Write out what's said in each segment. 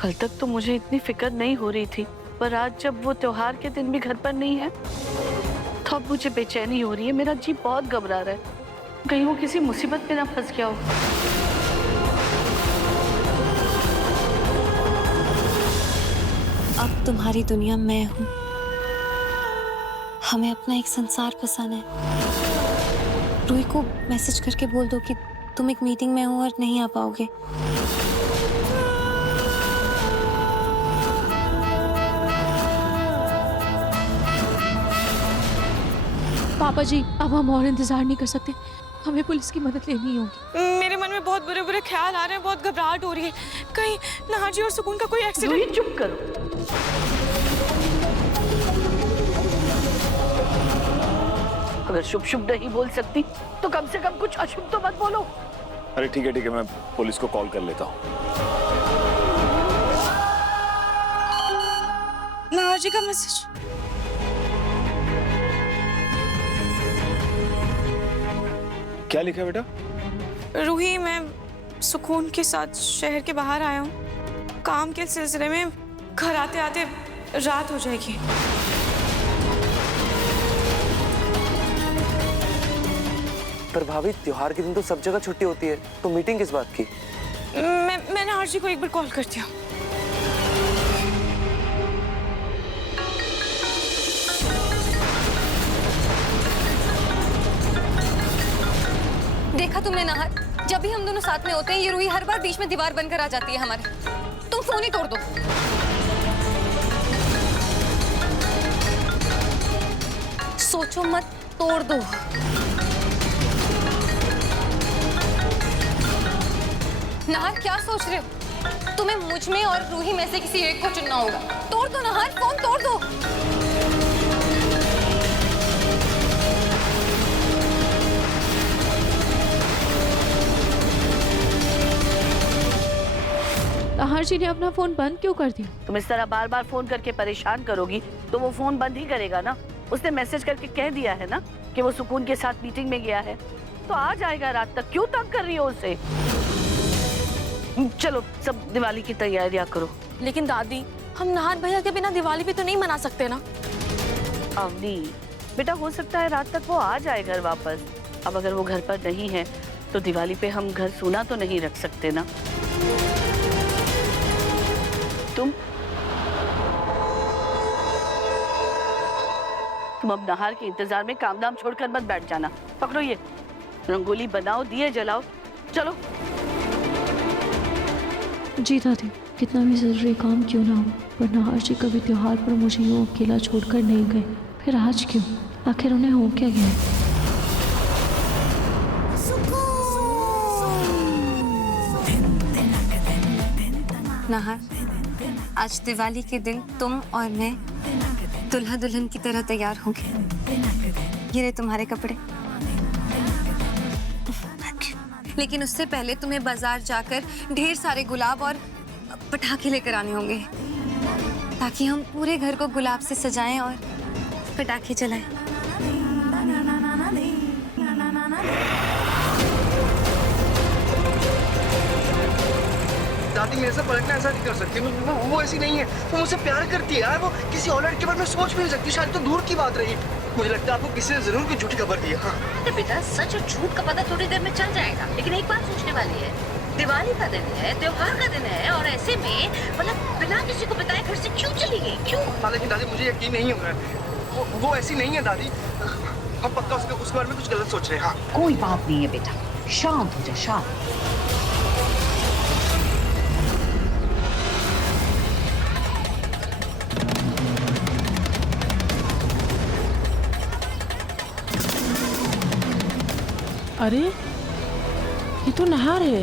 कल तक तो मुझे इतनी फिक्र नहीं हो रही थी, पर आज जब वो त्योहार के दिन भी घर पर नहीं है तो अब मुझे बेचैनी हो रही है। मेरा जी बहुत घबरा रहा है, कहीं वो किसी मुसीबत में ना फंस गया हो। अब तुम्हारी दुनिया मैं हूँ। हमें अपना एक संसार बसाना है। रूही को मैसेज करके बोल दो कि तुम एक मीटिंग में हो और नहीं आ पाओगे। पापा जी, अब हम और इंतजार नहीं कर सकते, हमें पुलिस की मदद लेनी होगी। मेरे मन में बहुत बुरे बुरे ख्याल आ रहे हैं, बहुत घबराहट हो रही है। कहीं नहार जी और सुकून का कोई एक्सीडेंट। रूही चुप करो। अगर शुभ शुभ नहीं बोल सकती तो कम से कम कुछ अशुभ तो मत बोलो। अरे ठीक है, मैं पुलिस को कॉल कर लेता हूँ। नहार जी का मैसेज। क्या लिखा है बेटा? रूही, मैं सुकून के साथ शहर के बाहर आया हूँ। काम के सिलसिले में घर आते आते रात हो जाएगी। पर भाभी, त्योहार के दिन तो सब जगह छुट्टी होती है, तो मीटिंग किस बात की? मैं नहार जी को एक बार कॉल करती हूँ। देखा तुमने नहार, जब भी हम दोनों साथ में होते हैं ये रूही हर बार बीच में दीवार बनकर आ जाती है हमारे। तुम फोन ही तोड़ दो। सोचो मत, तोड़ दो। नहार, क्या सोच रहे हो? तुम्हें मुझ में और रूही में से किसी एक को चुनना होगा। तोड़ दो नहार, फोन तोड़ दो। नहार जी ने अपना फोन बंद क्यों कर दिया? तुम इस तरह बार बार फोन करके परेशान करोगी तो वो फोन बंद ही करेगा ना। उसने मैसेज करके कह दिया है ना कि वो सुकून के साथ मीटिंग में गया है, तो आ जाएगा रात तक। क्यों तंग कर रही हो उसे? चलो सब दिवाली की तैयारियां करो। लेकिन दादी, हम नहार भैया के बिना दिवाली भी तो नहीं मना सकते ना। अवनी बेटा, हो सकता है रात तक वो आ जाए घर वापस। अब अगर वो घर पर नहीं है तो दिवाली पे हम घर सूना तो नहीं रख सकते ना। तुम अब नहार के इंतजार में काम दाम छोड़कर मत बैठ जाना। पकड़ो ये, रंगोली बनाओ, दिए जलाओ, चलो। जी दादी, कितना भी जरूरी काम क्यों ना हो, पर नहार जी कभी त्योहार पर मुझे यूँ अकेला छोड़कर नहीं गए। फिर आज क्यों? आखिर उन्हें हो क्या गया? नहार, आज दिवाली के दिन तुम और मैं दुल्हा दुल्हन की तरह तैयार होंगे। ये रहे तुम्हारे कपड़े। लेकिन उससे पहले तुम्हें बाजार जाकर ढेर सारे गुलाब और पटाखे लेकर आने होंगे, ताकि हम पूरे घर को गुलाब से सजाएं और पटाखे जलाएं। दादी, मेरे से पलटना ऐसा नहीं कर सकती। वो ऐसी नहीं है। वो मुझसे प्यार करती है यार। वो किसी और लड़के के बारे में सोच भी नहीं सकती। शायद तो दूर की बात रही। मुझे लगता है आपको किसी ने जरूर कोई झूठी खबर दी है। हाँ। अरे बेटा, सच और झूठ का पता थोड़ी देर में चल जाएगा, लेकिन एक बात सोचने वाली है, दिवाली का दिन है, त्योहार का दिन है, और ऐसे में मतलब बिना किसी को बताए घर से क्यों चली गई? क्यों? लेकिन दादी, मुझे यकीन नहीं हो रहा है। वो ऐसी नहीं है दादी। हम पक्का उसके बारे में कुछ गलत सोच रहे हैं। हाँ। कोई बात नहीं है बेटा, शांत हो जा, शांत। अरे ये तो नहार है।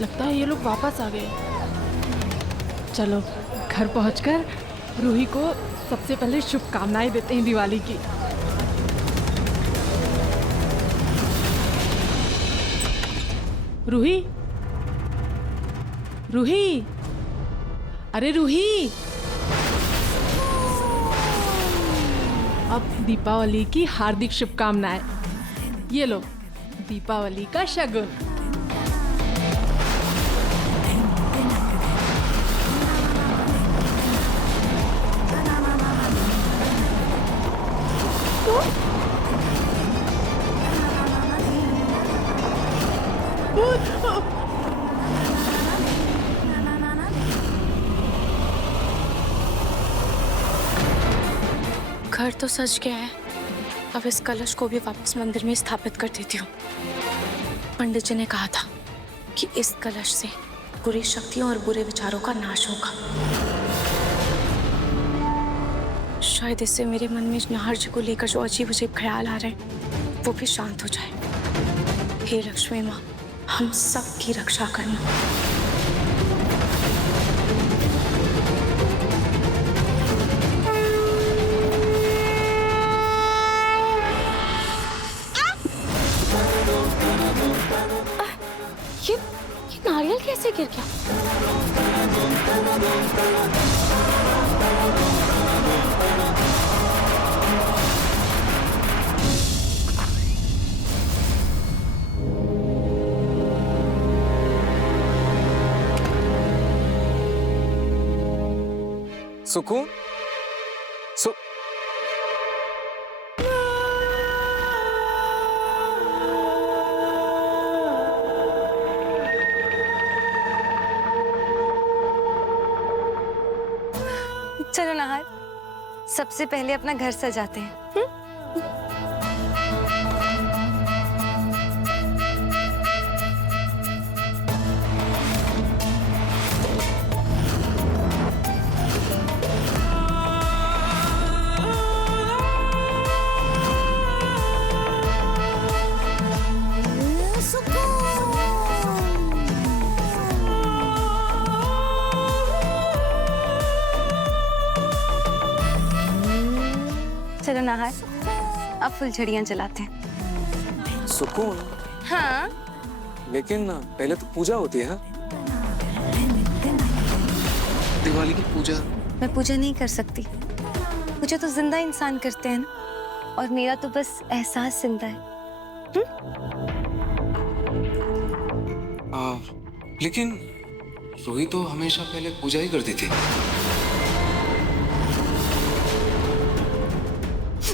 लगता है ये लोग वापस आ गए। चलो घर पहुंचकर रूही को सबसे पहले शुभकामनाएं देते हैं दिवाली की। रूही, रूही, अरे रूही, अब दीपावली की हार्दिक शुभकामनाएं। ये लो दीपावली का शगुन। घर तो सज गया है, अब इस कलश को भी वापस मंदिर में स्थापित कर देती हूँ। पंडित जी ने कहा था कि इस कलश से बुरी शक्तियों और बुरे विचारों का नाश होगा। शायद इससे मेरे मन में नाहर जी को लेकर जो अजीब अजीब ख्याल आ रहे हैं वो भी शांत हो जाए। हे लक्ष्मी माँ, हम सबकी रक्षा करना। ये नारियल कैसे गिर गया? सुकून चलो नहार, सबसे पहले अपना घर सजाते हैं। चलो नहार, अब फुलझड़ियाँ जलाते हैं। सुकून। हाँ, लेकिन पहले तो पूजा होती है। दिवाली की पूजा। मैं पूजा नहीं कर सकती। पूजा तो जिंदा इंसान करते हैं ना, और मेरा तो बस एहसास जिंदा है। लेकिन रूही तो हमेशा पहले पूजा ही करती थी।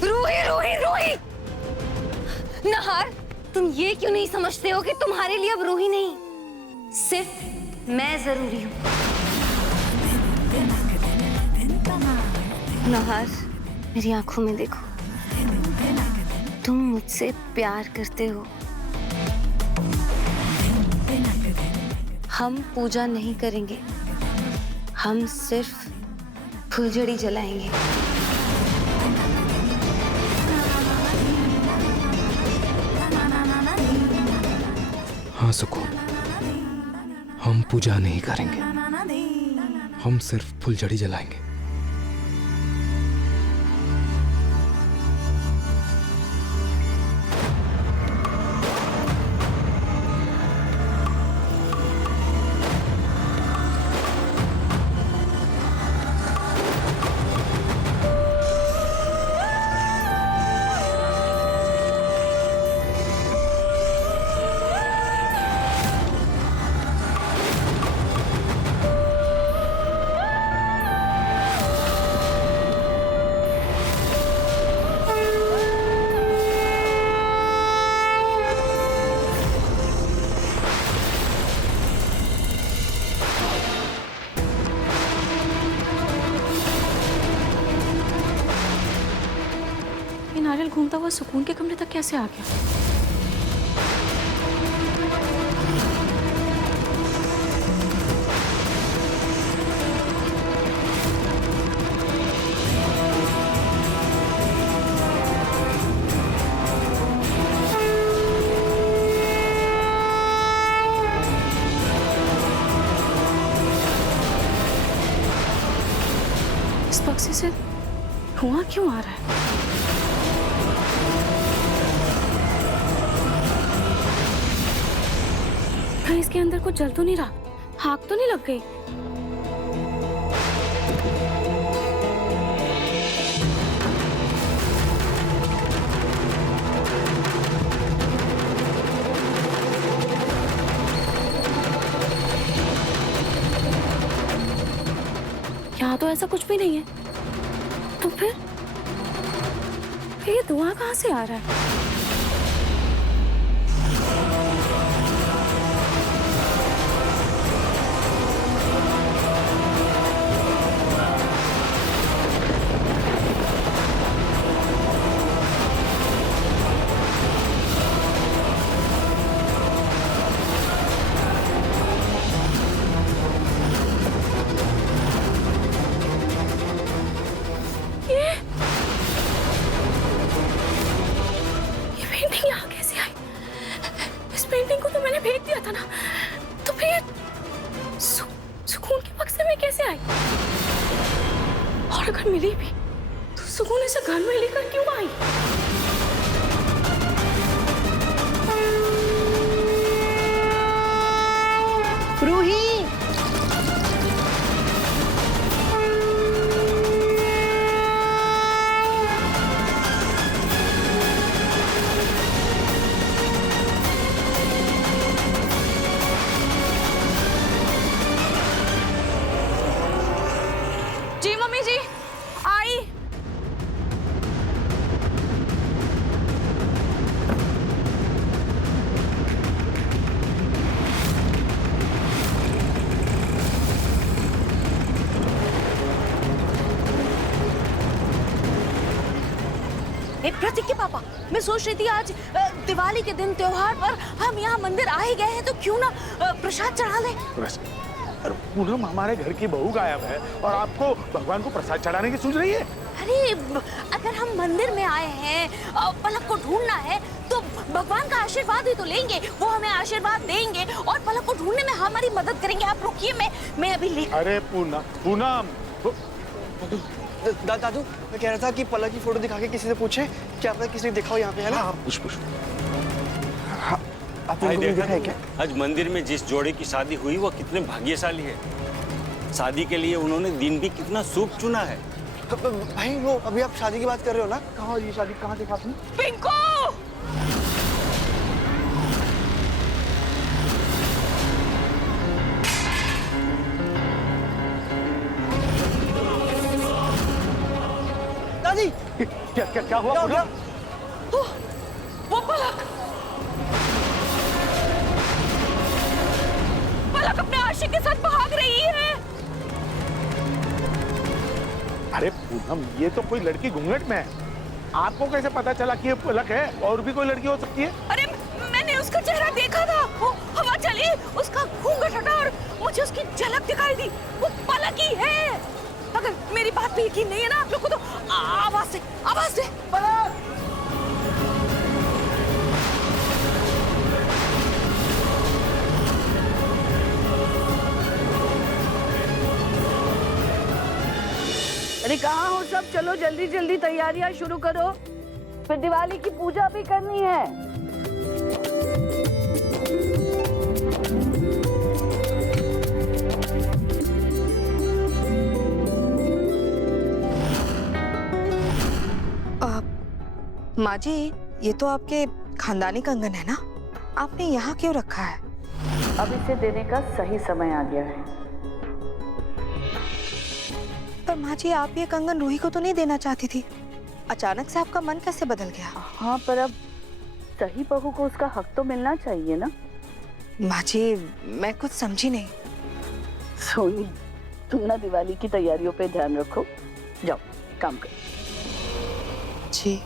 रूही रूही रूही! नहार, तुम ये क्यों नहीं समझते हो कि तुम्हारे लिए अब रूही नहीं, सिर्फ मैं जरूरी हूँ। नहार, मेरी आंखों में देखो, तुम मुझसे प्यार करते हो। हम पूजा नहीं करेंगे, हम सिर्फ फुलझड़ी जलाएंगे। हाँ सुकून, हम पूजा नहीं करेंगे, हम सिर्फ फुलझड़ी जलाएंगे। नारियल घूमता हुआ सुकून के कमरे तक कैसे आ गया? इस बक्से से धुआं क्यों आ रहा है? कहीं इसके अंदर कुछ जल तो नहीं रहा? आग तो नहीं लग गई? यहाँ तो ऐसा कुछ भी नहीं है, तो फिर ये धुआं कहाँ से आ रहा है? सुकून इसे घर में लेकर क्यों आई? रूही, जी मम्मी जी, आई। प्रतीक के पापा, मैं सोच रही थी आज दिवाली के दिन त्योहार पर हम यहाँ मंदिर आ ही गए हैं तो क्यों ना प्रसाद चढ़ा लें। अरे पूनम, हमारे घर की बहू गायब है और आपको भगवान को प्रसाद चढ़ाने की सोच रही है? अरे अगर हम मंदिर में आए हैं, पलक को ढूंढना है तो भगवान का आशीर्वाद ही तो लेंगे। वो हमें आशीर्वाद देंगे और पलक को ढूंढने में हमारी मदद करेंगे। आप रुकिए, मैं अभी ले। अरे पूनम दादू, मैं कह रहा था कि पलक की फोटो दिखा के किसी से पूछे, क्या पता किसी ने देखा हो यहाँ पे, है ना? पुष्प आपने देखा है क्या? आज मंदिर में जिस जोड़े की शादी हुई वो कितने भाग्यशाली है। शादी के लिए उन्होंने दिन भी कितना शुभ चुना है। भाई वो अभी आप शादी की बात कर रहे हो ना? कहाँ ये शादी, कहाँ देखा आपने? पिंकू! दादी, क्या हुआ पूनम? वो पलक अपने आशिक के साथ भाग रही है। अरे पूनम, ये तो कोई लड़की घूंघट में है। आपको कैसे पता चला कि ये पलक है? और भी कोई लड़की हो सकती है? अरे मैंने उसका चेहरा देखा था, वो हवा चली, उसका घूंघट हटा और मुझे उसकी झलक दिखाई दी। वो पलक ही है। अगर मेरी बात पे यकीन नहीं है ना आप लोग को तो आवाज से पलक! अरे कहाँ हो सब? चलो जल्दी जल्दी तैयारियां शुरू करो, फिर दिवाली की पूजा भी करनी है। माँ जी, ये तो आपके खानदानी कंगन है ना? आपने यहाँ क्यों रखा है? अब इसे देने का सही समय आ गया है। पर माँ जी, आप ये कंगन रूही को तो नहीं देना चाहती थी? अचानक से आपका मन कैसे बदल गया? हाँ, पर अब सही बहू को उसका हक तो मिलना चाहिए ना। माँ जी, मैं कुछ समझी नहीं। सोनी, तुम ना दिवाली की तैयारियों पे ध्यान रखो। जाओ काम करो। जी।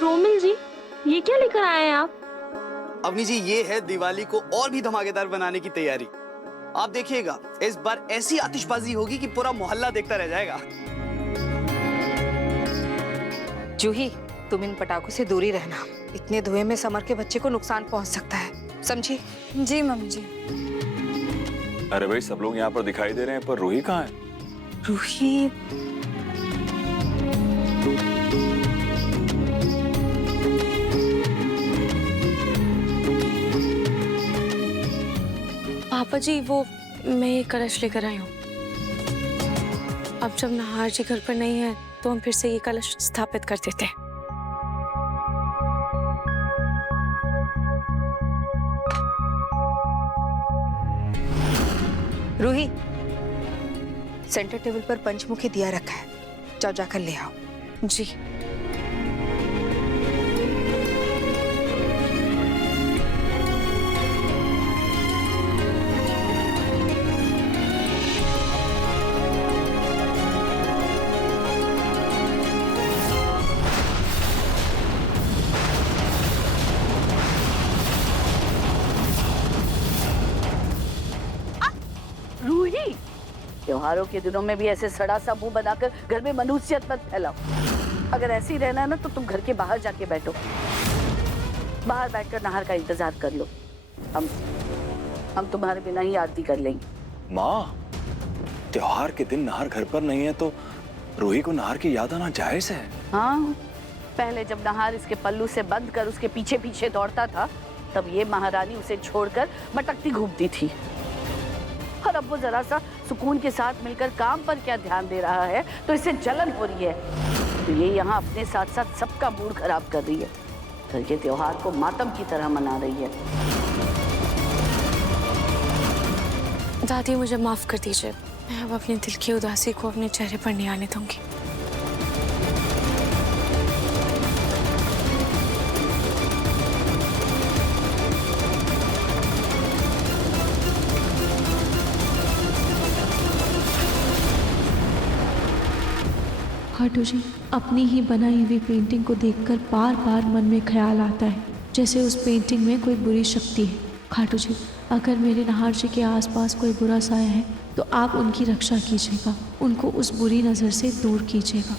रोमिल जी, ये क्या लेकर आए हैं आप? अवनी जी, ये है दिवाली को और भी धमाकेदार बनाने की तैयारी। आप देखिएगा, इस बार ऐसी आतिशबाजी होगी कि पूरा मोहल्ला देखता रह जाएगा। जूही, तुम इन पटाखों से दूरी रहना। इतने धुएं में समर के बच्चे को नुकसान पहुंच सकता है, समझी? जी मम्मी जी। अरे भाई, सब लोग यहाँ पर दिखाई दे रहे हैं, पर रूही कहाँ है? रूही पापा जी, वो मैं ये कलश लेकर आई हूँ। अब जब नहार जी घर पर नहीं है तो हम फिर से ये कलश स्थापित कर देते हैं। रूही, सेंटर टेबल पर पंचमुखी दिया रखा है, जाओ जाकर ले आओ। जी। त्योहारों के दिनों में भी ऐसे सड़ा सा मुंह बनाकर घर में मनुष्यत मत फैलाओ। अगर ऐसे ही रहना है ना तो तुम घर के बाहर जाके बैठो, बाहर बैठकर नहार का इंतजार कर लो। हम तुम्हारे बिना ही आरती कर लेंगे। माँ, त्योहार के दिन नहार घर पर नहीं है तो रूही को नहार की याद आना जायज है। हाँ, पहले जब नहार इसके पल्लू से बंद कर उसके पीछे पीछे दौड़ता था तब ये महारानी उसे छोड़कर मटकती घूमती थी। और अब वो जरा सा सुकून के साथ मिलकर काम पर क्या ध्यान दे रहा है तो इसे जलन हो रही है। तो ये यहाँ अपने साथ साथ सबका मूड खराब कर रही है, घर के त्योहार को मातम की तरह मना रही है। दादी मुझे माफ कर दीजिए, मैं अब अपने दिल की उदासी को अपने चेहरे पर नहीं आने दूंगी। खाटू जी, अपनी ही बनाई हुई पेंटिंग को देखकर बार बार मन में ख्याल आता है जैसे उस पेंटिंग में कोई बुरी शक्ति है। खाटू जी, अगर मेरे नहार जी के आसपास कोई बुरा साया है तो आप उनकी रक्षा कीजिएगा, उनको उस बुरी नज़र से दूर कीजिएगा।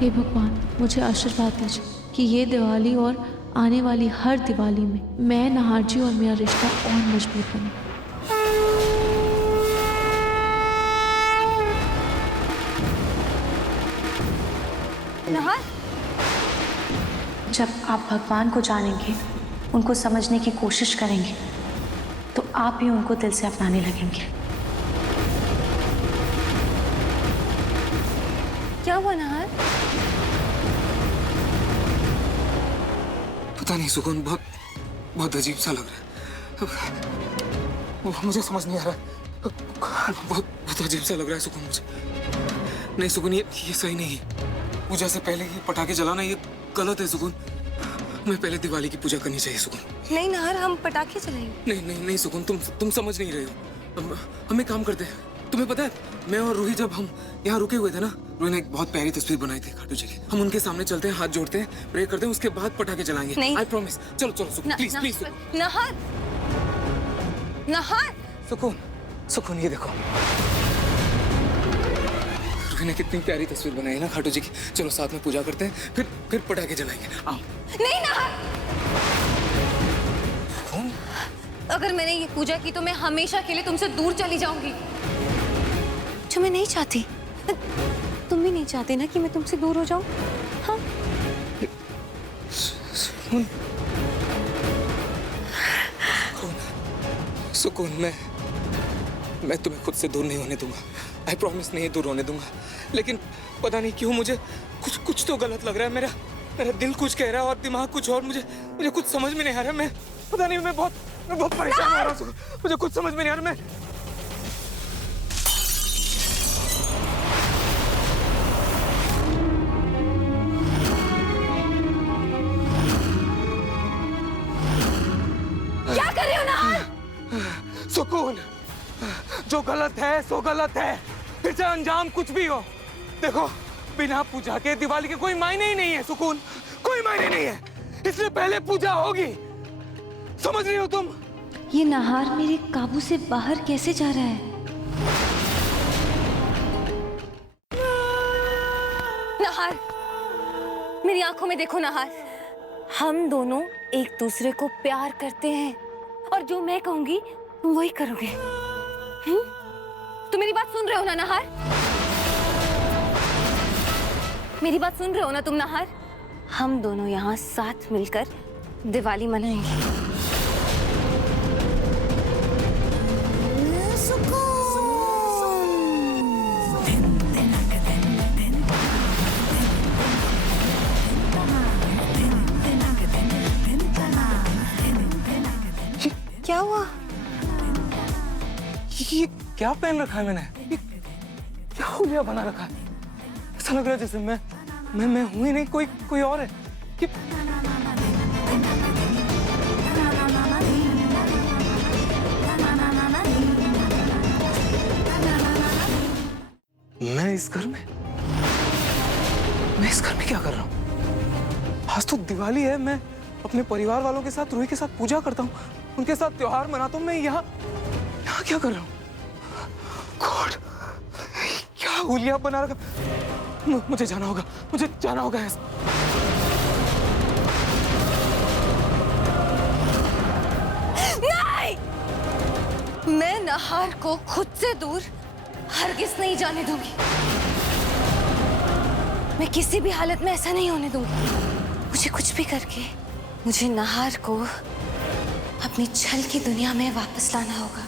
हे भगवान, मुझे आशीर्वाद दीजिए कि ये दिवाली और आने वाली हर दिवाली में मैं, नहार जी और मेरा रिश्ता और मजबूत बने। नहार, जब आप भगवान को जानेंगे, उनको समझने की कोशिश करेंगे, तो आप भी उनको दिल से अपनाने लगेंगे। क्या हुआ नहार? पता नहीं सुकून, बहुत अजीब सा लग रहा है। मुझे समझ नहीं आ रहा, बहुत अजीब सा लग रहा है सुकून मुझे। नहीं सुकून, ये सही नहीं है। पूजा से पहले ये पटाखे जलाना ये गलत है सुकून। हमें पहले दिवाली की पूजा करनी चाहिए सुकून। नहीं नहार, हम पटाखे चलाएंगे। नहीं सुकून, तुम समझ नहीं रहे हो। हम एक काम करते हैं, तुम्हें पता है मैं और रूही जब हम यहाँ रुके हुए थे ना, रूही ने एक बहुत प्यारी तस्वीर बनाई थी खाटू जी की। हम उनके सामने चलते हैं, हाथ जोड़ते हैं, प्रे करते हैं, उसके बाद पटाखे जलाएंगे। I promise. चलो सुकून, प्लीज प्लीज। नहार, नहार। सुकून ये देखो, रूही ने कितनी प्यारी तस्वीर बनाई है ना खाटू जी की। चलो साथ में पूजा करते हैं, फिर पटाखे जलाएंगे। आओ। नहीं नहार, अगर मैंने ये पूजा की तो मैं हमेशा के लिए तुमसे दूर चली जाऊंगी, जो मैं नहीं चाहती। तुम भी नहीं चाहते ना कि मैं तुमसे दूर हो जाऊं? हाँ? सुकून, मैं तुम्हें खुद से दूर नहीं होने दूंगा। आई प्रॉमिस, नहीं दूर होने दूंगा। लेकिन पता नहीं क्यों मुझे कुछ तो गलत लग रहा है। मेरा दिल कुछ कह रहा है और दिमाग कुछ और। मुझे कुछ समझ में नहीं आ रहा। मैं पता नहीं, मैं बहुत परेशान हो रहा हूँ। मुझे कुछ समझ में नहीं आ रहा। मैं क्या कर रहे हो नहार? सुकून, जो गलत है सो गलत है, फिर चाहे अंजाम कुछ भी हो। देखो, बिना पूजा के दिवाली के कोई मायने ही नहीं है सुकून, कोई मायने नहीं है। इसलिए पहले पूजा होगी, समझ रही हो तुम? ये नहार मेरे काबू से बाहर कैसे जा रहा है? नहार, मेरी आंखों में देखो नहार, हम दोनों एक दूसरे को प्यार करते हैं और जो मैं कहूंगी तुम वही करोगे। तुम मेरी बात सुन रहे हो ना नहार? मेरी बात सुन रहे हो ना तुम नहार? हम दोनों यहाँ साथ मिलकर दिवाली मनाएंगे। क्या हुआ? ये क्या पहन रखा है मैंने? ये क्या हुलिया बना रखा है? ऐसा लग रहा है जैसे मैं हूं ही नहीं, कोई और है। कि मैं इस घर में क्या कर रहा हूँ? आज तो दिवाली है, मैं अपने परिवार वालों के साथ, रूही के साथ पूजा करता हूँ, उनके साथ त्योहार मनाता हूँ। मैं यहाँ क्या कर रहा हूँ? गॉड, क्या हुलिया बना रखा। मुझे जाना होगा ऐसा। नहीं, मैं नहार को खुद से दूर हरगिज नहीं जाने दूंगी। मैं किसी भी हालत में ऐसा नहीं होने दूंगी। मुझे कुछ भी करके मुझे नहार को अपनी छल की दुनिया में वापस लाना होगा।